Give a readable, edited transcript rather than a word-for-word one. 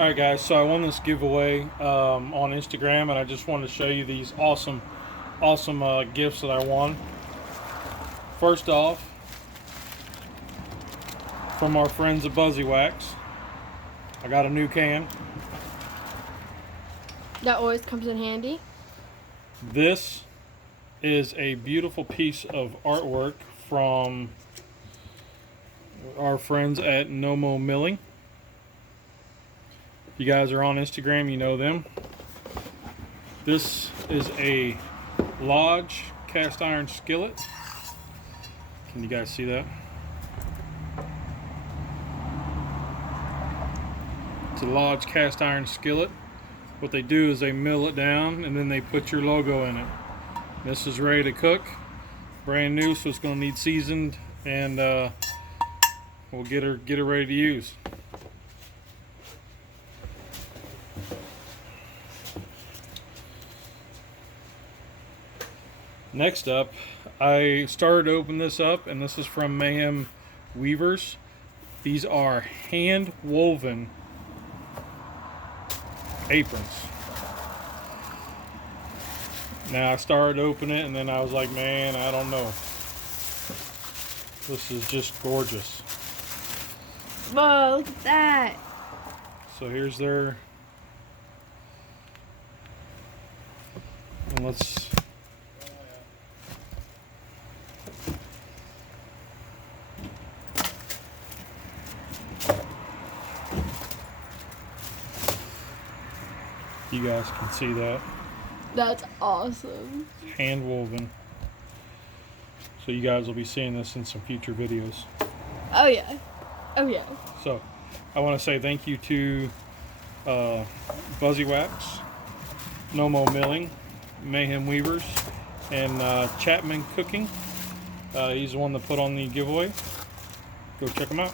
Alright guys, so I won this giveaway on Instagram, and I just wanted to show you these awesome gifts that I won. First off, from our friends at BuzzyWaxx, I got a new can. That always comes in handy. This is a beautiful piece of artwork from our friends at nomomilling. If you guys are on Instagram, you know them. This is a Lodge cast iron skillet. Can you guys see that? It's a Lodge cast iron skillet. What they do is they mill it down and then they put your logo in it. This is ready to cook, brand new, so it's going to need seasoned, and we'll get her ready to use. Next up, I started to open this up, and this is from Mayamam weavers. These are hand woven aprons. Now I started to open it, and then I was like, man, I don't know. This is just gorgeous. Whoa, look at that. So here's their, and let's, you guys can see that. That's awesome. Hand woven. So you guys will be seeing this in some future videos. Oh yeah. Oh yeah. So I want to say thank you to BuzzyWaxx, nomomilling, Mayamam Weavers, and Chapman Cooking. He's the one that put on the giveaway. Go check him out.